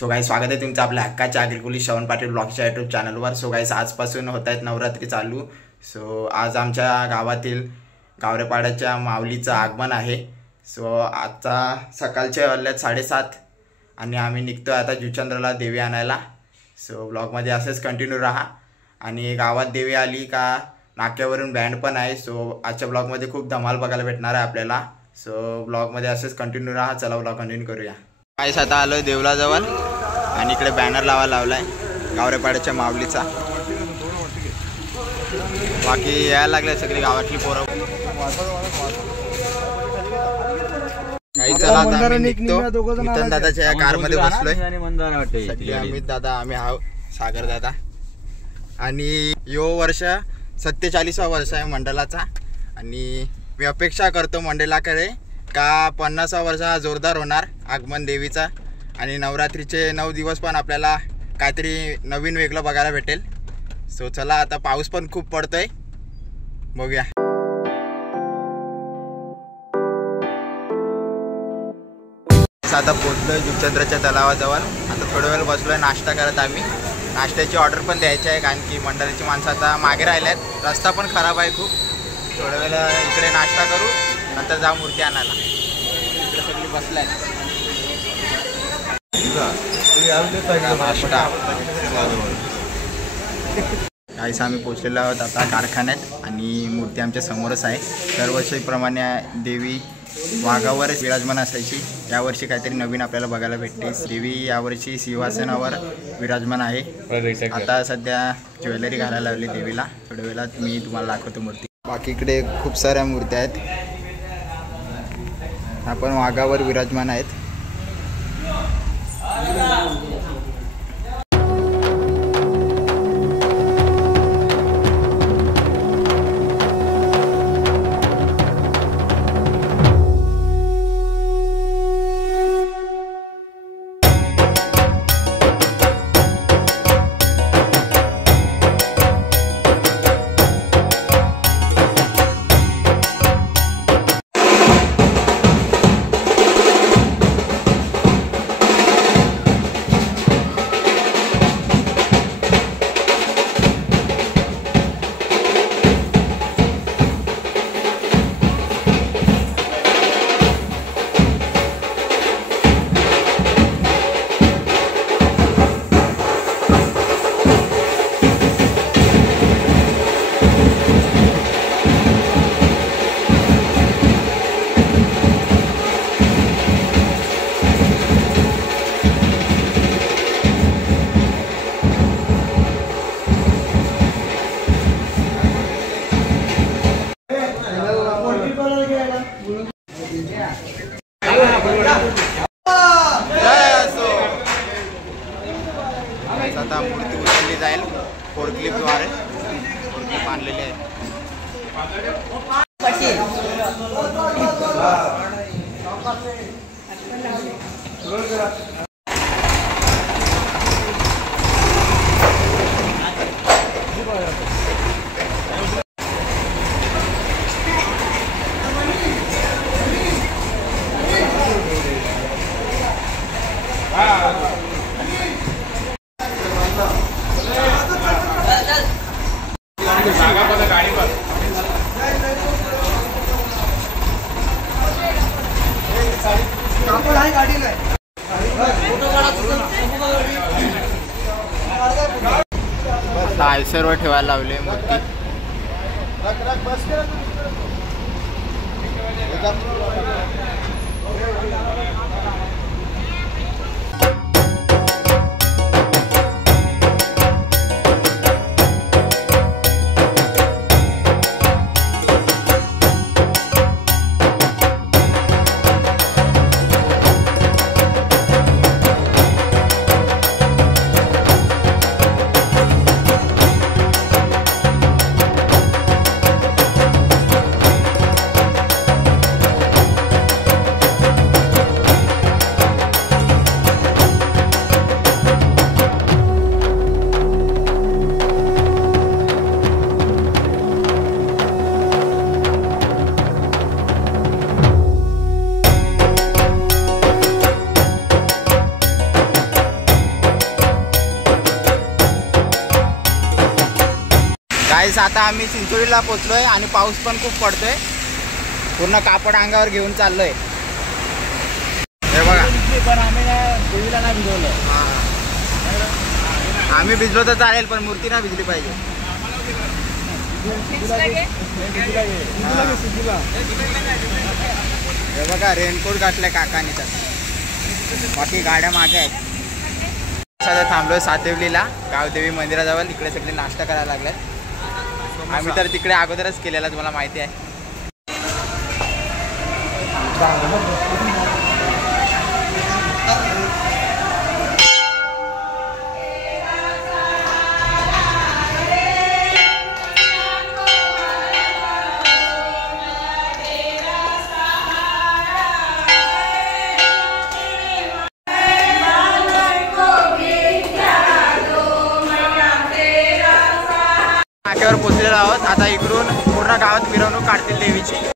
So guys, स्वागत आहे तुमचं आपल्या हक्काच्या अग्रिकुली श्रवण पाटील ब्लॉगच्या यूट्यूब चॅनलवर। सो गाईस, आजपासून होत आहेत नवरात्री चालू। सो आज आमच्या गावातील गावरेपाड्याच्या माऊलीचं आगमन आहे। सो आजचा सकाळचे वाजलेत 7:30 आणि आम्ही निघतो आता जुचंद्रला देवी आणायला। सो ब्लॉगमध्ये असेच कंटिन्यू राहा। आणि गावात देवी आली का नाक्यावरून बँड पण आहे। सो आजच्या ब्लॉगमध्ये खूप धमाल बघायला भेटणार आहे आपल्याला। सो ब्लॉगमध्ये असेच कंटिन्यू राहा। चला ब्लॉग कंटिन्यू करूया। गाईस, आता आलो देवलाजवळ आणि इकडे बॅनर लावलाय गावरेपाड्याच्या माऊलीचा। बाकी यायला लागले सगळी गावातली पोरं। काही चला आता आम्ही निघतो। नितन दादाच्या या कारमध्ये बसलोय सगळे। अमित दादा, आम्ही आहो, सागर दादा। आणि यो वर्ष 47वा वर्ष आहे मंडळाचा। आणि मी अपेक्षा करतो मंडळाकडे का 50वा वर्ष हा जोरदार होणार आगमन देवीचा। आणि नवरात्रीचे 9 दिवस पण आपल्याला काहीतरी नवीन वेगळं बघायला भेटेल। सो चला, आता पाऊस पण खूप पडतोय, बघूया। आता पोहोचलोय जुचंद्रच्या तलावाजवळ। आता थोडा वेळ बसलोय नाश्ता करत। आम्ही नाश्त्याची ऑर्डर पण द्यायची आहे कारण की मंडळाची माणसं आता मागे राहिल्यात। रस्ता पण खराब आहे खूप। थोड्या वेळ इकडे नाश्ता करू, नंतर जाऊ मूर्ती आणायला। इकडे सगळी बसलाय नाश्ता। काहीच आम्ही पोचलेलो आहोत आता कारखान्यात आणि मूर्ती आमच्या समोरच आहे। दरवर्षीप्रमाणे देवी वाघावर विराजमान असायची। यावर्षी काहीतरी नवीन आपल्याला बघायला भेटते। देवी यावर्षी सिंहासनावर विराजमान आहे। आता सध्या ज्वेलरी घालायला लावली देवीला। थोड्या वेळात मी तुम्हाला दाखवतो मूर्ती। बाकी इकडे खूप साऱ्या मूर्त्या आहेत, आपण वाघावर विराजमान आहेत। आता मूर्ती उचलली जाईल फोर्कलिफ्टद्वारे। फोर्कलिफ्ट आणलेली आहे। आयसरवर ठेवायला लावले मूर्ती। गाईस आता आम्ही चिंचोलीला पोचलोय आणि पाऊस पण खूप पडतोय. पूर्ण कापड अंगावर घेऊन चाललोय. हे बघा पण आम्ही देवीला नाही भिजवलं. आम्ही भिजलो तर चालेल पण मूर्ती नाही भिजली पाहिजे. हे बघा रेनकोट घातलाय काकानी तर. बाकी गाड्या मागे आहेत. सध्या थांबलोय सातेवलीला गावदेवी मंदिराजवळ. इकडे सगळे नाश्ता करायला लागलात. आम्ही तर तिकडे अगोदरच केलेला तुम्हाला माहिती आहे. नाक्यावर पोचलेलो आहोत. आता इकडून पूर्ण गावात मिरवणूक काढतील देवीची.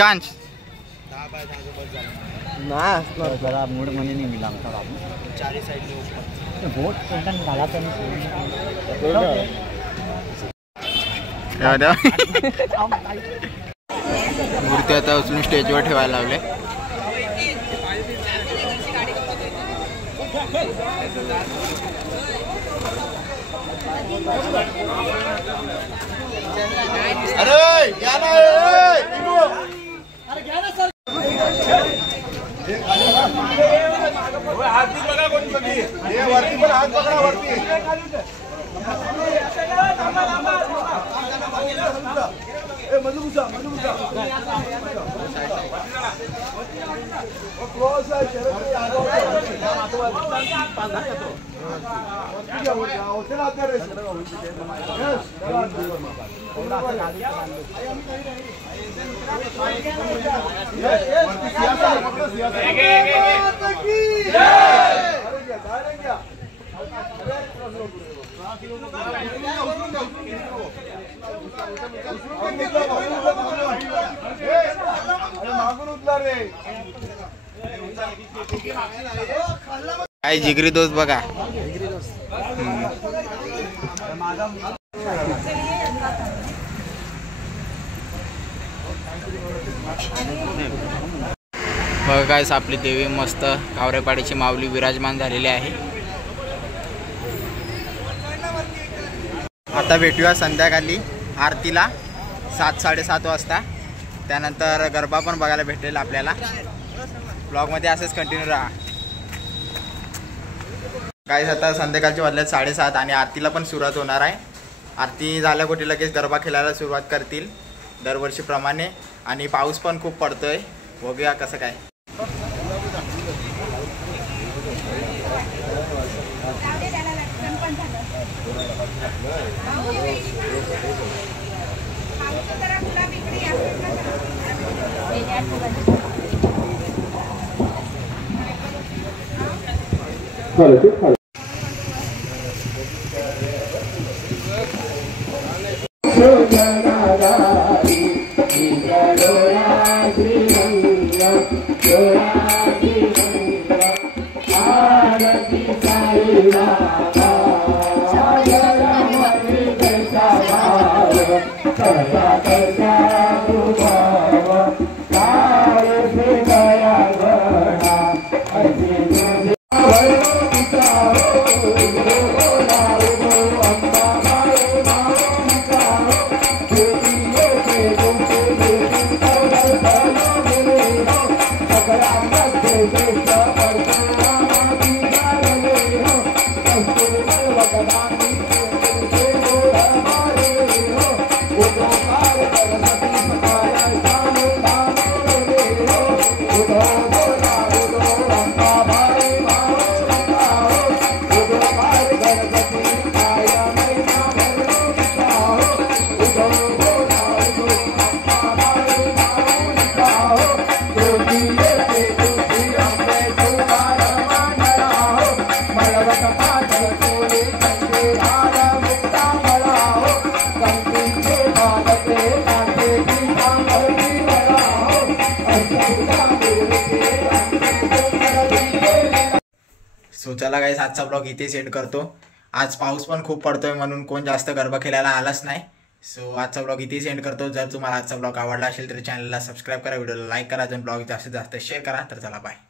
श्रीकांत ना जरा मूड मध्ये नाही मिला आमचा बाबू चारी साइड बोट कोणता झाला तर मूर्ती आता उचलून स्टेजवर ठेवायला लावले. अरे या ना वरती पण हात पकडा वरती. काय जिगरी दोस्त बघा. बघा काय आपली देवी मस्त कावरेपाड्याची माऊली विराजमान झालेली आहे. आता भेटूया संध्याकाळी आरतीला 7-7:30 वाजता. त्यानंतर गरबा पण बघायला भेटेल आपल्याला. ब्लॉगमध्ये असंच कंटिन्यू राहा. काय आता संध्याकाळची वाजल्यात 7:30 आणि आरतीला पण सुरुवात होणार आहे. आरती झाल्या कुठे लगेच गरबा खेळायला सुरुवात करतील दरवर्षीप्रमाणे. आणि पाऊस पण खूप पडतोय, बघूया कसं काय. सो चला गाइस, आजचा ब्लॉग इथे सेंड करतो. आज पाऊस पण खूप पडतोय म्हणून कोण जास्त गरबा खेळायला आलाच नाही. सो आजचा ब्लॉग इथे सेंड करतो. जर तुम्हाला आजचा ब्लॉग आवडला असेल तर चॅनलला सबस्क्राईब करा, व्हिडिओला लाईक करा, जर ब्लॉग जास्तीत जास्त शेअर करा. तर चला बाय.